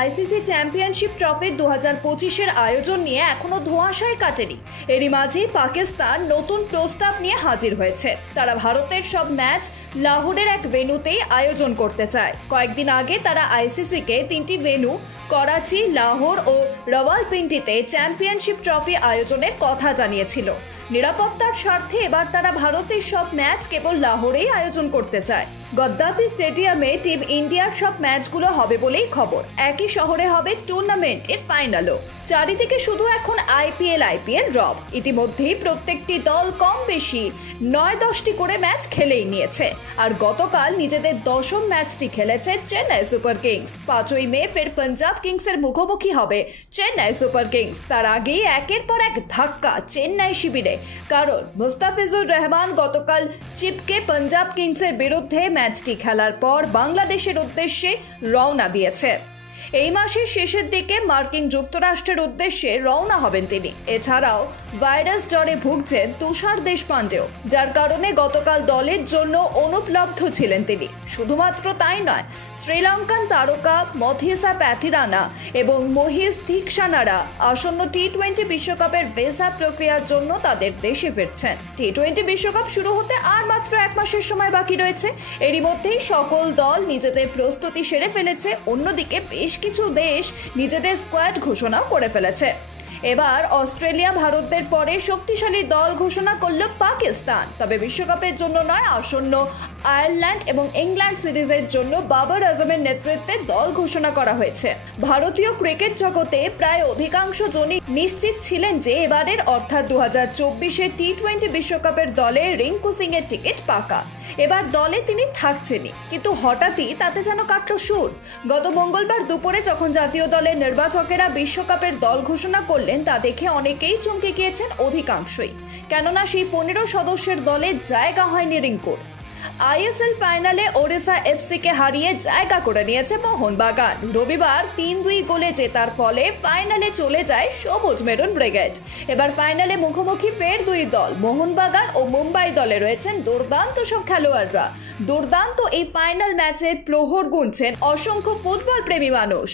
ICC championship ট্রফির 2025-এর আয়োজন নিয়ে এখনো ধোঁয়াশায় কাটেনি। এরই মাঝেই পাকিস্তান নতুন প্রস্তাব নিয়ে হাজির হয়েছে। তারা ভারতের সব ম্যাচ লাহোরের এক ভেন্যুতেই আয়োজন করতে চায়। কয়েকদিন আগে তারা আইসিসিকে 3টি ভেন্যু করাচি, লাহোর ও রাওয়ালপিন্ডিতে চ্যাম্পিয়নশিপ ট্রফি আয়োজনের কথা জানিয়েছিল। নিরাপত্তার স্বার্থে এবার তারা ভারতের সব ম্যাচ কেবল লাহোরেই আয়োজন করতে চায়। গদ্দাফি স্টেডিয়ামে টিম ইন্ডিয়ার সব ম্যাচগুলো হবে বলেই খবর। একই শহরে হবে টুর্নামেন্টের ফাইনালও। চারিদিকে শুধু এখন আইপিএল রব। ইতিমধ্যেই প্রত্যেকটি দল কম বেশি 9-10টি করে ম্যাচ খেলেই নিয়েছে। আর গতকাল নিজেদের 10ম ম্যাচটি খেলেছে চেন্নাই সুপার কিংস। 5ই মে ফের পাঞ্জাব কিংসের মুখোমুখি হবে চেন্নাই সুপার কিংস। তার আগেই একের পর এক ধাক্কা চেন্নাই শিবিরে, কারণ মুস্তাফিজুর রহমান গতকাল চিপকে পাঞ্জাব কিংসের বিরুদ্ধে ম্যাচটি খেলার পর বাংলাদেশের উদ্দেশ্যে রওনা দিয়েছে। এই মাসের শেষের দিকে মার্কিন যুক্তরাষ্ট্রের উদ্দেশ্যে রওনা হবেন তিনি। এছাড়াও ভাইরাস জ্বরে ভুগছেন তুষার দেশপান্ডেও, যার কারণে গতকাল দলের জন্য অনুপলব্ধ ছিলেন তিনি। শুধুমাত্র তাই নয়, শ্রীলঙ্কান তারকা মথিসা প্যাথিরানা এবং মহিস থিকসানারা আসন্ন টি-20 বিশ্বকাপের ভিসা প্রক্রিয়ার জন্য তাদের দেশে ফিরছেন। টি-20 বিশ্বকাপ শুরু হতে আর মাত্র 1 মাসের সময় বাকি রয়েছে। এরই মধ্যেই সকল দল নিজেদের প্রস্তুতি সেরে ফেলেছে। অন্যদিকে বেশ কিছু দেশ নিজেদের স্কোয়াড ঘোষণা করে ফেলেছে। এবার অস্ট্রেলিয়া, ভারতদের পরে শক্তিশালী দল ঘোষণা করল পাকিস্তান। তবে বিশ্বকাপের জন্য নয়, আসন্ন আয়ারল্যান্ড এবং ইংল্যান্ড সিরিজের জন্য বাবর আজমের নেতৃত্বে দল ঘোষণা করা হয়েছে। ভারতীয় ক্রিকেট জগতে প্রায় অধিকাংশ জনই নিশ্চিত ছিলেন যে এবারের অর্থাৎ 2024-এর টি-20 বিশ্বকাপের দলে রিঙ্কু সিং এর টিকিট পাকা। এবার দলে তিনি থাকছেনই, কিন্তু হঠাৎই তাতে যেন কাটল সুর। গত মঙ্গলবার দুপুরে যখন জাতীয় দলের নির্বাচকেরা বিশ্বকাপের দল ঘোষণা করলেন, তা দেখে অনেকেই চমকে গিয়েছেন, অধিকাংশই। কেননা সেই 15 সদস্যের দলে জায়গা হয়নি রিঙ্কুর। আইএসএল ফাইনালে ওড়িশা এফসিকে হারিয়ে জায়গা করে নিয়েছে মোহনবাগান। রবিবার 3-2 গোলে জেতার ফলে ফাইনালে চলে যায় সবুজ মেরুন ব্রিগেড। এবার ফাইনালে মুখোমুখি ফের 2 দল, মোহনবাগান ও মুম্বাই দলে রয়েছেন দুর্দান্ত সব খেলোয়াড়রা। দুর্দান্ত এই ফাইনাল ম্যাচের প্রহর গুনছেন অসংখ্য ফুটবল প্রেমী মানুষ।